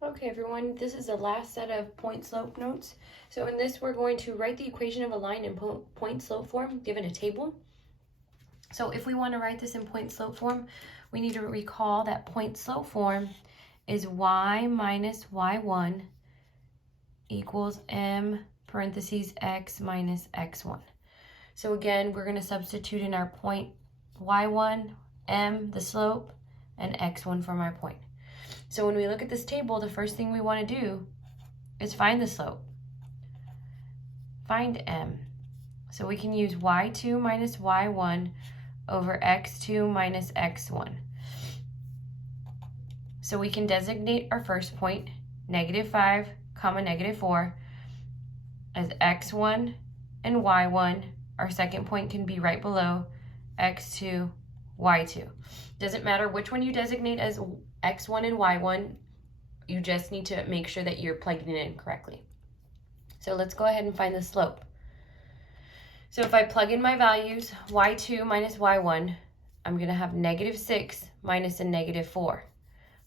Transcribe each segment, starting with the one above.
Okay, everyone, this is the last set of point slope notes. So in this, we're going to write the equation of a line in point slope form given a table. So if we want to write this in point slope form, we need to recall that point slope form is y minus y1 equals m parentheses x minus x1. So again, we're going to substitute in our point y1, m, the slope, and x1 for my point. So when we look at this table, the first thing we want to do is find the slope. Find m. So we can use y2 minus y1 over x2 minus x1. So we can designate our first point, -5, -4, as x1 and y1. Our second point can be right below x2, y2. Doesn't matter which one you designate as x1 and y1, you just need to make sure that you're plugging it in correctly. So let's go ahead and find the slope. So if I plug in my values, y2 minus y1, I'm going to have -6 minus a -4.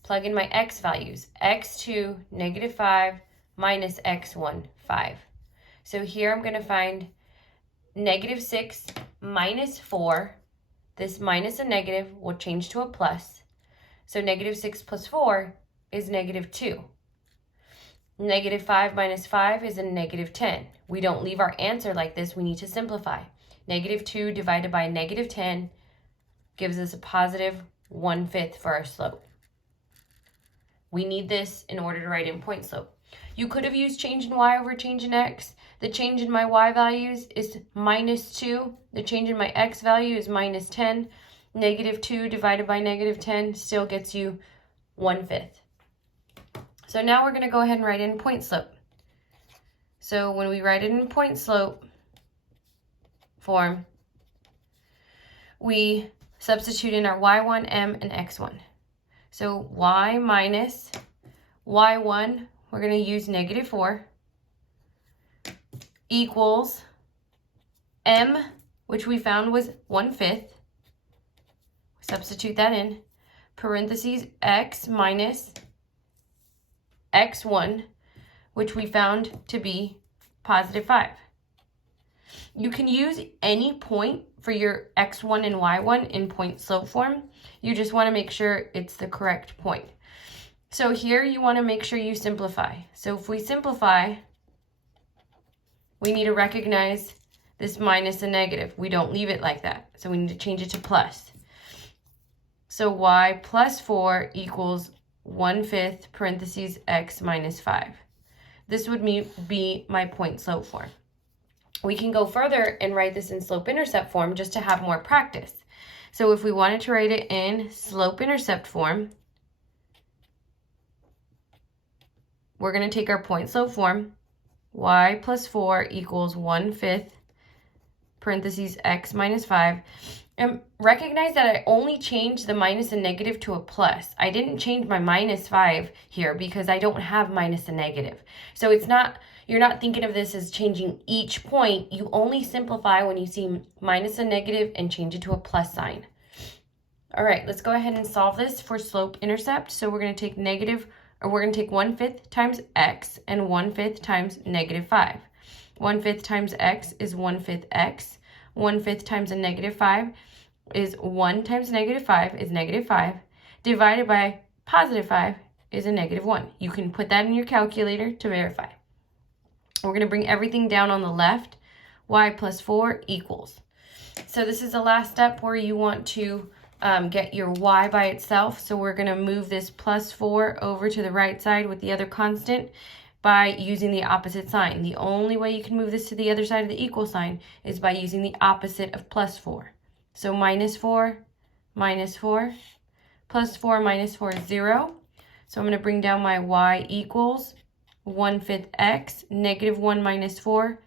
Plug in my x values, x2, -5, minus x1, 5. So here I'm going to find -6 minus 4. This minus a negative will change to a plus. So -6 plus 4 is -2. -5 minus 5 is a -10. We don't leave our answer like this. We need to simplify. -2 divided by -10 gives us a positive 1/5 for our slope. We need this in order to write in point slope. You could have used change in y over change in x. The change in my y values is -2. The change in my x value is -10. -2 divided by -10 still gets you 1/5. So now we're going to go ahead and write in point slope. So when we write it in point slope form, we substitute in our y1, m, and x1. So y minus y1, we're going to use -4, equals m, which we found was 1/5. Substitute that in, parentheses x minus x1, which we found to be positive 5. You can use any point for your x1 and y1 in point slope form. You just want to make sure it's the correct point. So here you want to make sure you simplify. So if we simplify, we need to recognize this minus a negative. We don't leave it like that. So we need to change it to plus. So y plus 4 equals 1/5 parentheses x minus 5. This would be my point slope form. We can go further and write this in slope-intercept form just to have more practice. So if we wanted to write it in slope-intercept form, we're going to take our point slope form, y plus 4 equals 1/5 parentheses x minus 5. And recognize that I only changed the minus and negative to a plus. I didn't change my -5 here because I don't have minus and negative. So you're not thinking of this as changing each point. You only simplify when you see minus and negative and change it to a plus sign. All right, let's go ahead and solve this for slope-intercept. So we're going to take 1/5 times x and 1/5 times -5. 1/5 times x is 1/5 x. 1/5 times a -5 is 1 times -5 is -5. Divided by positive 5 is a -1. You can put that in your calculator to verify. We're going to bring everything down on the left. Y plus 4 equals. So this is the last step where you want to get your y by itself. So we're going to move this plus 4 over to the right side with the other constant by using the opposite sign. The only way you can move this to the other side of the equal sign is by using the opposite of plus 4. So -4, -4, plus 4 minus 4 is 0. So I'm going to bring down my y equals 1/5 x, -1 minus 4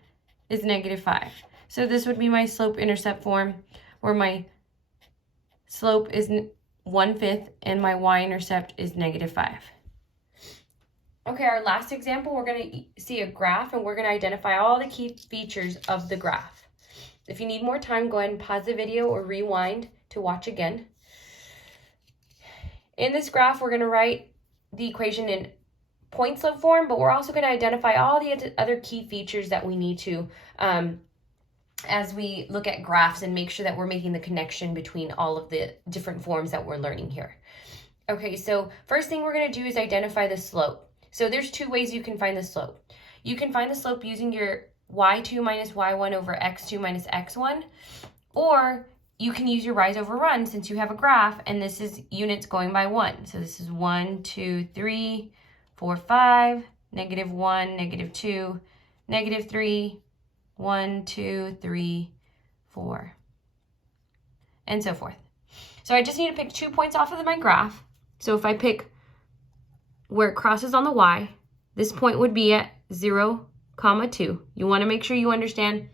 is -5. So this would be my slope-intercept form where my slope is 1/5 and my y-intercept is -5. Okay, our last example, we're going to see a graph and we're going to identify all the key features of the graph. If you need more time, go ahead and pause the video or rewind to watch again. In this graph, we're going to write the equation in point slope form, but we're also going to identify all the other key features that we need to as we look at graphs and make sure that we're making the connection between all of the different forms that we're learning here. Okay, so first thing we're going to do is identify the slope. So there's two ways you can find the slope. You can find the slope using your y2 minus y1 over x2 minus x1, or you can use your rise over run since you have a graph and this is units going by 1. So this is 1, 2, 3, 4, 5, negative 1, negative 2, negative 3, 1, 2, 3, 4, and so forth. So I just need to pick 2 points off of my graph. So if I pick where it crosses on the y, this point would be at 0, 2. You want to make sure you understand,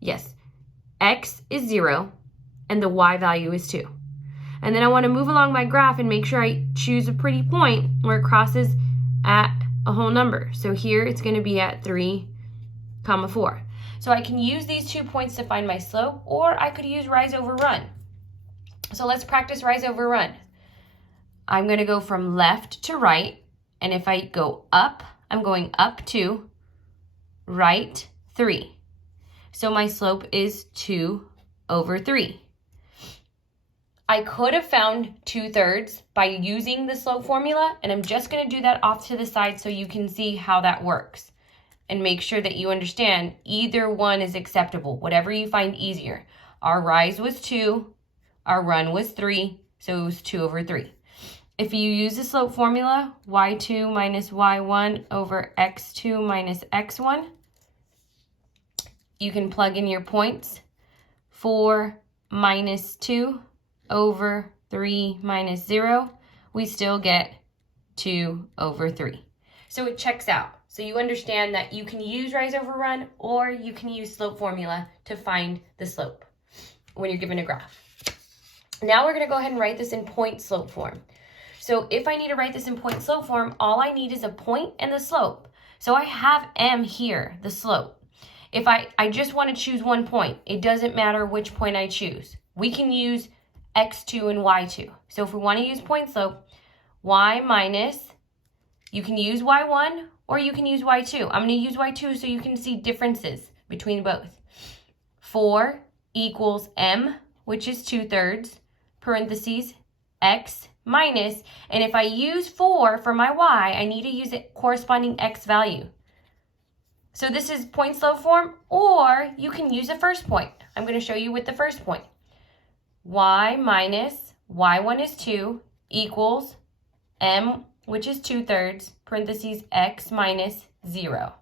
yes, x is 0 and the y value is 2. And then I want to move along my graph and make sure I choose a pretty point where it crosses at a whole number. So here it's going to be at 3, 4. So I can use these 2 points to find my slope, or I could use rise over run. So let's practice rise over run. I'm going to go from left to right, and if I go up, I'm going up 2, right 3. So my slope is 2 over 3. I could have found 2/3 by using the slope formula, and I'm just going to do that off to the side so you can see how that works. And make sure that you understand either one is acceptable, whatever you find easier. Our rise was 2, our run was 3, so it was 2 over 3. If you use the slope formula, y2 minus y1 over x2 minus x1, you can plug in your points. 4 minus 2 over 3 minus 0, we still get 2 over 3. So it checks out. So you understand that you can use rise over run, or you can use slope formula to find the slope when you're given a graph. Now we're going to go ahead and write this in point slope form. So if I need to write this in point slope form, all I need is a point and the slope. So I have m here, the slope. If I just want to choose one point, it doesn't matter which point I choose. We can use x2 and y2. So if we want to use point slope, y minus, you can use y1 or you can use y2. I'm going to use y2 so you can see differences between both. 4 equals m, which is 2/3, parentheses, x minus, and if I use 4 for my y, I need to use a corresponding x value. So this is point slope form, or you can use the first point. I'm going to show you with the first point. Y minus y1 is 2 equals m, which is 2/3, parentheses, x minus 0.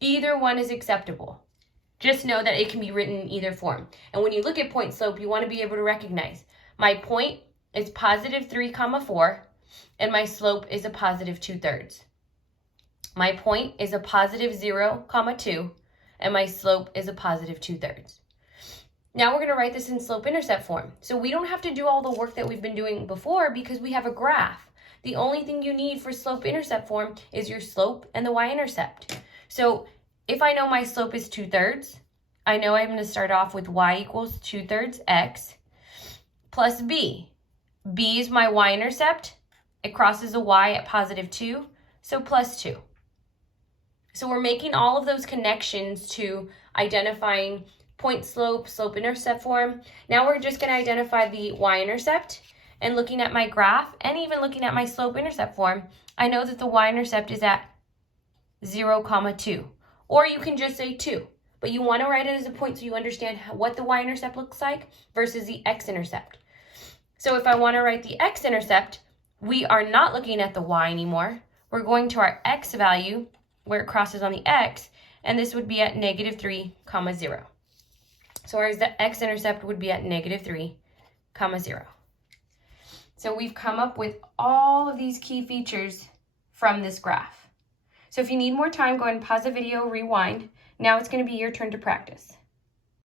Either one is acceptable. Just know that it can be written in either form. And when you look at point slope, you want to be able to recognize my point is positive 3, 4, and my slope is a positive 2/3. My point is a positive 0, 2, and my slope is a positive 2/3. Now we're going to write this in slope-intercept form. So we don't have to do all the work that we've been doing before because we have a graph. The only thing you need for slope-intercept form is your slope and the y-intercept. So if I know my slope is 2/3, I know I'm going to start off with y equals 2/3 x plus b. B is my y-intercept. It crosses a y at positive 2, so plus 2. So we're making all of those connections to identifying point slope, slope-intercept form. Now we're just going to identify the y-intercept, and looking at my graph and even looking at my slope-intercept form, I know that the y-intercept is at 0, 2. Or you can just say 2, but you want to write it as a point so you understand what the y-intercept looks like versus the x-intercept. So if I want to write the x-intercept, we are not looking at the y anymore. We're going to our x value where it crosses on the x, and this would be at negative 3, 0. So whereas the x-intercept would be at negative 3, 0. So we've come up with all of these key features from this graph. So if you need more time, go ahead and pause the video, rewind. Now it's going to be your turn to practice.